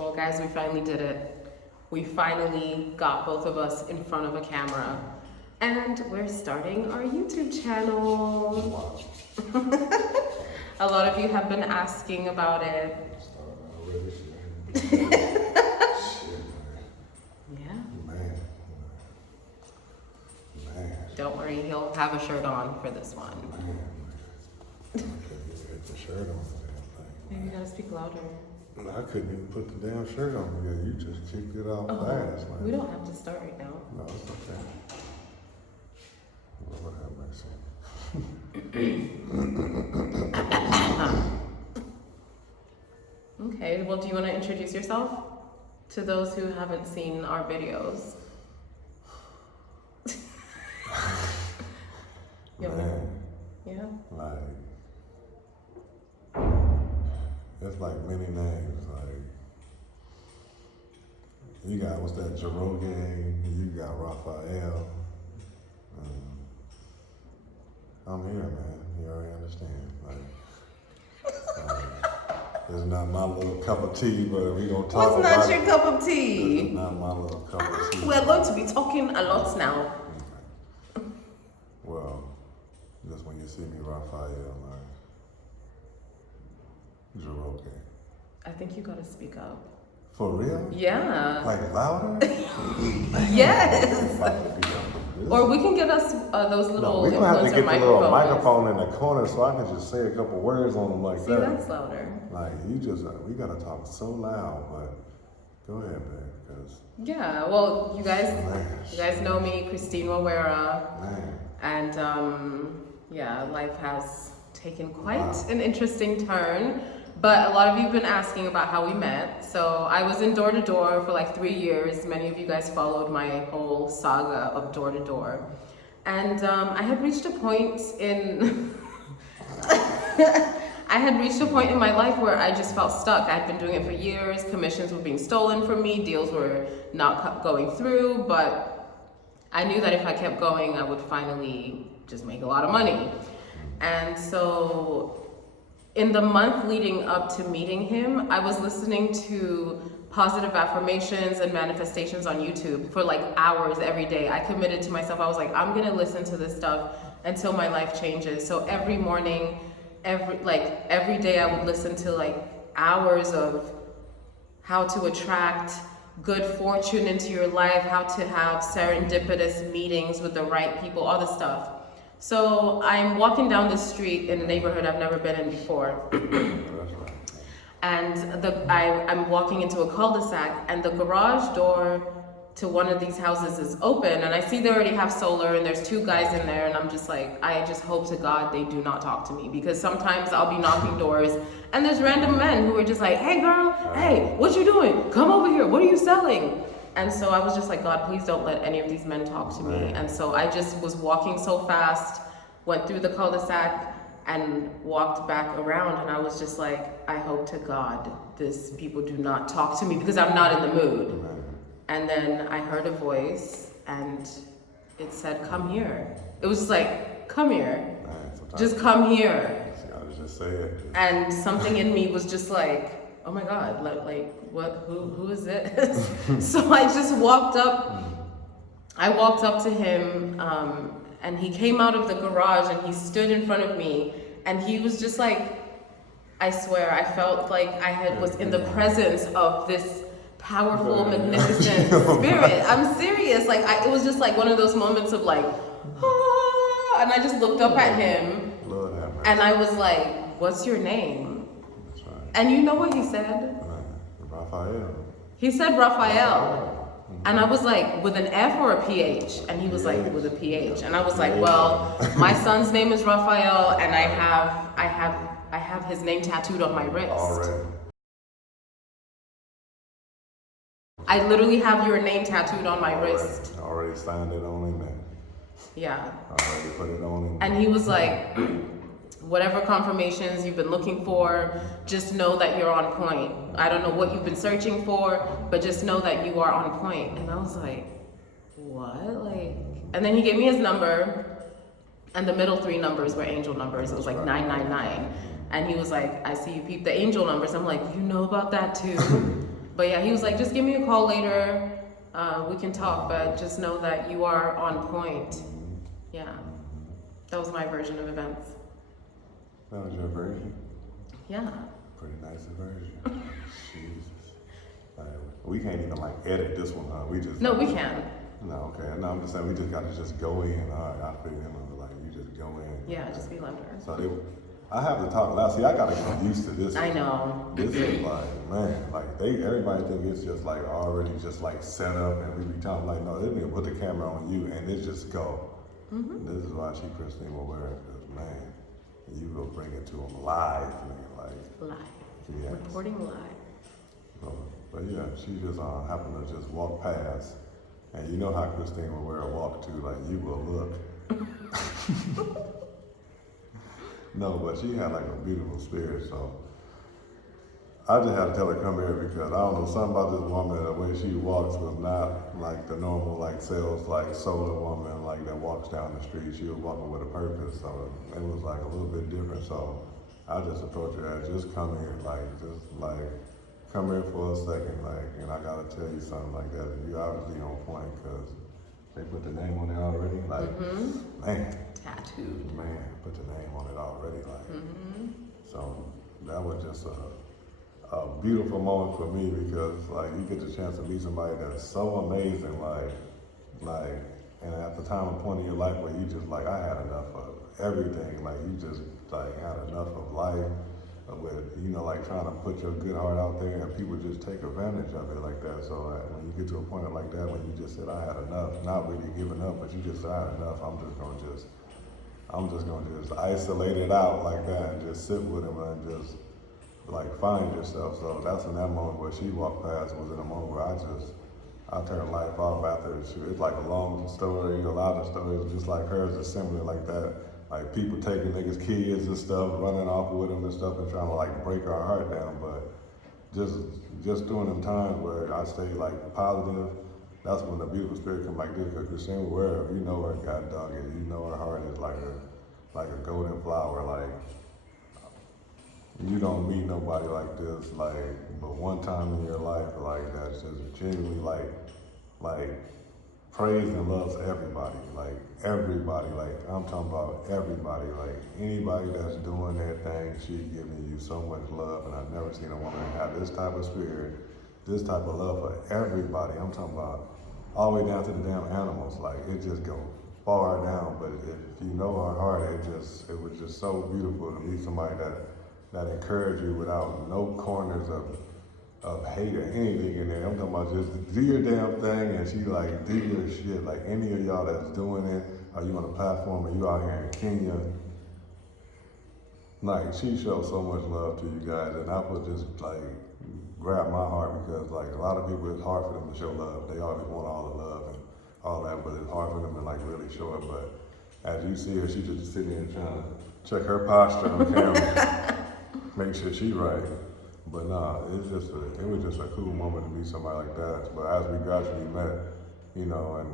Well, guys, we finally did it. We finally got both of us in front of a camera. And we're starting our YouTube channel. A lot of you have been asking about it. Yeah. Man. Don't worry, he'll have a shirt on for this one. Get the shirt on for that thing. Maybe you gotta speak louder. I couldn't even put the damn shirt on because you just kicked it off fast. Man. We don't have to start right now. No, it's okay. Lord have mercy. Okay, well, do you want to introduce yourself to those who haven't seen our videos? Man, yeah. It's like many names. Like, you got, what's that, Jerome? You got Raphael. I'm here, man. You already understand. It's not my little cup of tea, but we gonna talk about it. What's not your cup of tea? It's not my little cup of tea. We're going to be talking a lot now. Well, just when you see me, Raphael, Jerome. I think you gotta speak up. For real? Yeah. Like louder? Yes. Or we can get us those little. We're gonna have to get the little microphone in the corner so I can just say a couple words on them like that. See, that's louder. Like, we gotta talk so loud, but go ahead, man, because. Yeah, well, you guys know me, Christine Wawera. Man. And yeah, life has taken quite an interesting turn. But a lot of you have been asking about how we met. So I was in door to door for like 3 years. Many of you guys followed my whole saga of door to door. And I had reached a point in my life where I just felt stuck. I'd been doing it for years. Commissions were being stolen from me. Deals were not going through. But I knew that if I kept going, I would finally just make a lot of money. And so in the month leading up to meeting him, I was listening to positive affirmations and manifestations on YouTube for like hours every day. I committed to myself. I was like, I'm gonna listen to this stuff until my life changes. So every morning, every day I would listen to like hours of how to attract good fortune into your life, how to have serendipitous meetings with the right people, all this stuff. So I'm walking down the street in a neighborhood I've never been in before. And I'm walking into a cul-de-sac, and the garage door to one of these houses is open, and I see they already have solar, and there's 2 guys in there, and I'm just like, I just hope to God they do not talk to me, because sometimes I'll be knocking doors, and there's random men who are just like, hey girl, hey, what you doing? Come over here, what are you selling? And so I was just like, God, please don't let any of these men talk to me. And so I just was walking so fast, went through the cul-de-sac and walked back around. And I was just like, I hope to God these people do not talk to me because I'm not in the mood. And then I heard a voice and it said, come here. It was just like, come here. Just come here. I was just saying. And something in me was just like, oh my God, like what, who is this? So I just walked up to him, and he came out of the garage and he stood in front of me, and he was just like, I swear, I felt like I was in the presence of this powerful, magnificent spirit. I'm serious, like it was just like one of those moments of like, ah, and I just looked up at him, and I was like, what's your name? And you know what he said? Raphael. He said Raphael. And I was like, with an F or a PH? And he was like, with a PH. And I was like, well, my son's name is Raphael, and I have his name tattooed on my wrist. Already. I literally have your name tattooed on my wrist. Already signed it on in there. Yeah. Already put it on in there. And he was like, whatever confirmations you've been looking for, just know that you're on point. I don't know what you've been searching for, but just know that you are on point. And I was like, what? And then he gave me his number, and the middle 3 numbers were angel numbers. It was like 999. And he was like, I see you peep the angel numbers. I'm like, you know about that too? But yeah, he was like, just give me a call later. We can talk, but just know that you are on point. Yeah, that was my version of events. That was your version? Yeah. Pretty nice version. Jesus. We can't even like edit this one, huh? We just. No, we can. No, okay. No, I'm just saying we just gotta just go in. All right, I feel like you just go in. Yeah, just be louder. So I have to talk loud. See, I gotta get used to this. I know. This is like, man, like everybody think it's just like already just like set up, and we be talking like, no, they need to put the camera on you and it just go. This is why Christine will wear it, because man, you will bring it to them live, man, like Live. yes. Reporting live. So, but yeah, she just happened to just walk past, and you know how Christine will wear a walk too, like you will look. No, but she had like a beautiful spirit, so I just had to tell her come here because I don't know, something about this woman, the way she walks was not like the normal like sales like solar woman like that walks down the street. She was walking with a purpose, so it was like a little bit different. So I just approached her as just come here, like just like come here for a second, like, and I gotta tell you something like that. You obviously on point because they put the name on it already, like man. Tattooed. Man, put the name on it already, like. So that was just a beautiful moment for me because, like, you get the chance to meet somebody that's so amazing, like, and at the time and point in your life where you just like, I had enough of everything, like, you just like had enough of life, with like trying to put your good heart out there, and people just take advantage of it like that. So when you get to a point like that, when you just said I had enough, not really giving up, but you just said I had enough, I'm just gonna just isolate it out like that and just sit with him and just like find yourself. So that's in that moment where she walked past was in a moment where I turned life off after it's like a long story, a lot of stories just like hers is similar like that. Like people taking niggas' kids and stuff, running off with them and stuff and trying to like break our heart down. But just during them times where I stay like positive, that's when the beautiful spirit come like this. Because Christine will wear it. You know her God dog is. You know her heart is like a golden flower. Like you don't meet nobody like this. Like but one time in your life, like that's just genuinely like praise and loves everybody. Like everybody. Like I'm talking about everybody. Like anybody that's doing their thing, she giving you so much love. And I've never seen a woman have this type of spirit, this type of love for everybody. I'm talking about all the way down to the damn animals. Like it just goes far down. But if you know her heart, it was just so beautiful to meet somebody that encouraged you without no corners of hate or anything in there. I'm talking about just do your damn thing, and she like do your shit. Like any of y'all that's doing it, are you on a platform, or you out here in Kenya? Like she shows so much love to you guys, and that was just like grab my heart because like a lot of people, it's hard for them to show love. They always want all the love and all that, but it's hard for them to like really show it. But as you see her, she just sitting there trying to check her posture on camera, make sure she right. But nah, it was just a cool moment to meet somebody like that. But as we gradually met, and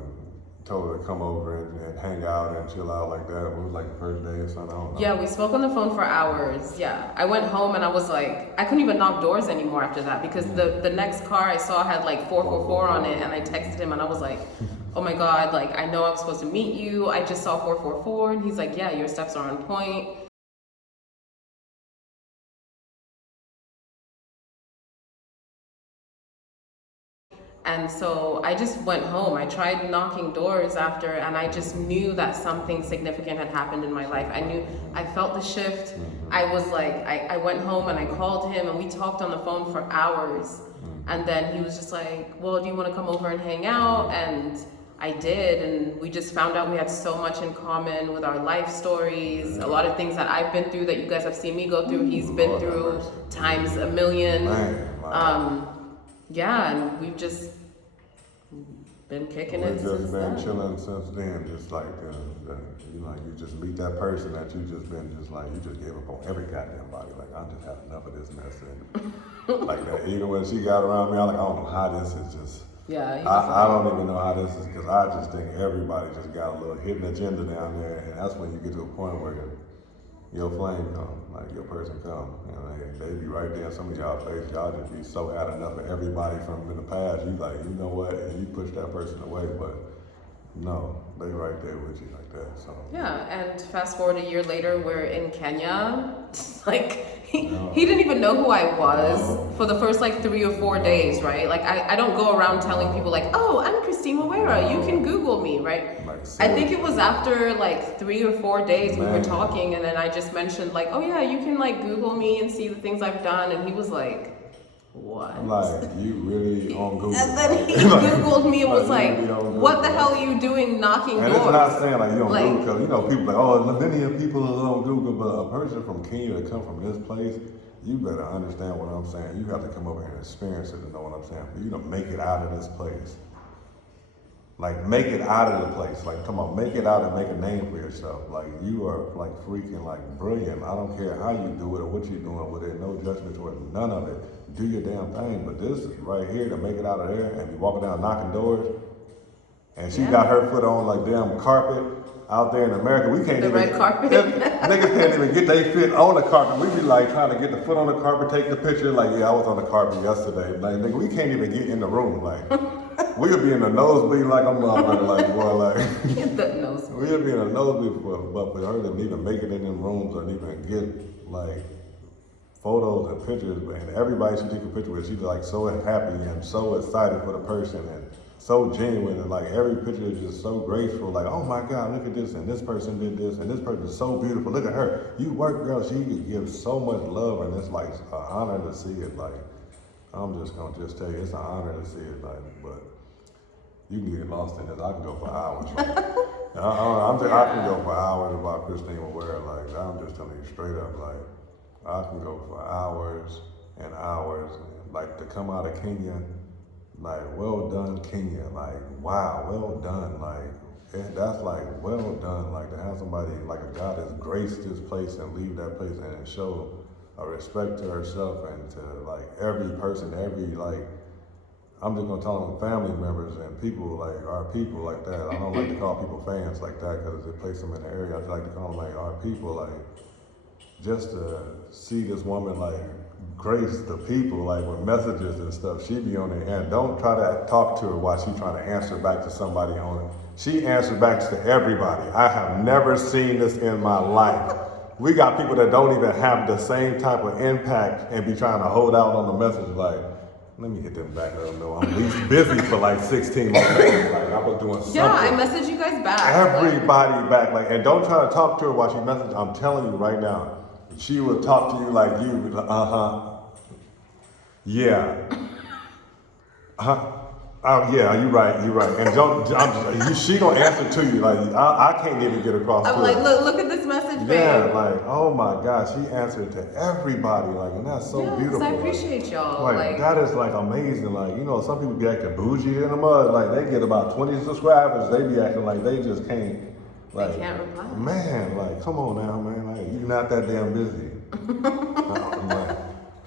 told her to come over and hang out and chill out like that. It was like the first day or something, I don't know. Yeah, we spoke on the phone for hours. Yeah, I went home and I was like, I couldn't even knock doors anymore after that because the next car I saw had like 444 on it, and I texted him and I was like, oh my God, like I know I'm supposed to meet you. I just saw 444, and he's like, yeah, your steps are on point. And so I just went home. I tried knocking doors after, and I just knew that something significant had happened in my life. I felt the shift. I was like, I went home and I called him and we talked on the phone for hours. And then he was just like, well, do you want to come over and hang out? And I did, and we just found out we had so much in common with our life stories. A lot of things that I've been through that you guys have seen me go through, he's been through times a million. Yeah, and we've just been kicking it. We've just been chilling since then, just like you just meet that person that you just been just like you just gave up on every goddamn body. Like I just had enough of this mess, and like that. Even when she got around me, I'm like, I don't know how this is just. Yeah. I don't even know how this is because I just think everybody just got a little hidden agenda down there, and that's when you get to a point where your flame come, like your person come, and they be right there in some of y'all face. Y'all just be so had enough of everybody from in the past. You like, you know what? And you push that person away, but no, they right there with you like that. So yeah, and fast forward a year later, we're in Kenya. Like he didn't even know who I was for the first like 3 or 4 days, right? Like I don't go around telling people like, oh, I'm Christine Mawera. You can Google me, right? Like, I think it was after like 3 or 4 days we were talking, and then I just mentioned like, oh yeah, you can like Google me and see the things I've done, and he was like, what? Like, you really on Google. And then he like, Googled me and was like, really what the hell are you doing knocking and doors? it's not saying like you don't Like- Google, because you know people like, oh, many of people are on Google, but a person from Kenya to come from this place, you better understand what I'm saying. You have to come over here and experience it to know what I'm saying. For you to make it out of this place. Like, make it out of the place. Like, come on, make it out and make a name for yourself. Like, you are like freaking like brilliant. I don't care how you do it or what you're doing with it. No judgment towards none of it. Do your damn thing. But this right here to make it out of there and be walking down knocking doors, and she got her foot on like damn carpet out there in America. We can't The even red carpet. Niggas can't even get their feet on the carpet. We be like trying to get the foot on the carpet, take the picture. Like, yeah, I was on the carpet yesterday. Like, nigga, we can't even get in the room. Like, we'll be in the nosebleed like I'm motherfucker. Like, boy, like The nose. we'll be in a nosebleed but for her to even make it in them rooms or even get like photos and pictures, and everybody she took a picture with, she's like so happy and so excited for the person and so genuine, and like every picture is just so graceful. Like, oh my God, look at this, and this person did this, and this person is so beautiful. Look at her. You work, girl. She gives so much love, and it's like an honor to see it. Like, I'm just gonna tell you, it's an honor to see it. Like, but you can get lost in this. I can go for hours. Right? I can go for hours about Christine Mawera. Like, I'm just telling you straight up. Like, I can go for hours and hours. Like, to come out of Kenya. Like, well done, Kenya. Like, wow, well done. Like, that's like, well done. Like, to have somebody, like a God that's graced this place and leave that place and show a respect to herself and to, like, every person, like, I'm just gonna tell them family members and people, like, our people like that. I don't like to call people fans like that because it places them in the area. I just like to call them, like, our people, like, just to see this woman, like, grace the people, like with messages and stuff. She be on there, and don't try to talk to her while she trying to answer back to somebody on it. She answered back to everybody. I have never seen this in my life. We got people that don't even have the same type of impact and be trying to hold out on the message. Like, let me hit them back. I don't know. I'm at least busy for like 16 more days. Like, I was doing something. Yeah, I messaged you guys back. Everybody back. Like, and don't try to talk to her while she messages. I'm telling you right now. She will talk to you like you, yeah, yeah, you're right. And she don't answer to you. Like, I can't even get across I'm to like, her. look at this message, babe. Yeah, like, oh my God, she answered to everybody, like, and that's so beautiful. I appreciate y'all. Like, that is like amazing. Like, you know, some people be acting bougie in the mud. Like, they get about 20 subscribers, they be acting like they just can't. Like, they can't reply. Man, like, come on now, man. Like, you're not that damn busy. No, like,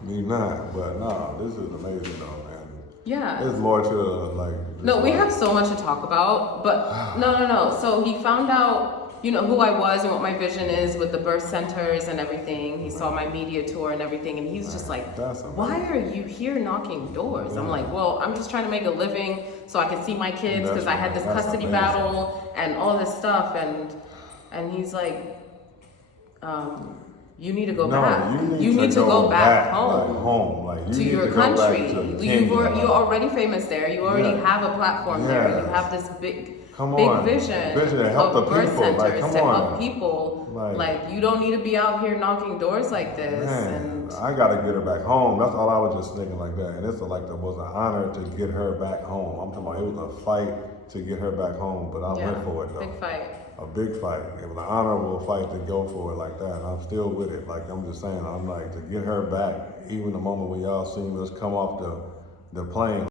me not. But no, this is amazing though, man. Yeah. There's more to like. No, we have so much to talk about, but no. So he found out, you know, who I was and what my vision is with the birth centers and everything. He saw my media tour and everything, and he's just like, why are you here knocking doors? I'm like, well, I'm just trying to make a living so I can see my kids because I had this custody battle and all this stuff, and he's like, you need to go back. You need to go back home. Like, you to need your to go country. back to Kenya. You're already famous there. You already have a platform there. You have this big vision to help of the birth people. centers Like, come to on. help people. Like, you don't need to be out here knocking doors like this. Man, and I gotta get her back home. That's all I was just thinking like that. And it's like it was an honor to get her back home. I'm talking about it was a fight to get her back home, but I went for it though. Big fight. A big fight. It was an honorable fight to go for it like that. And I'm still with it. Like, I'm just saying, I'm like, to get her back, even the moment when y'all seen us come off the plane.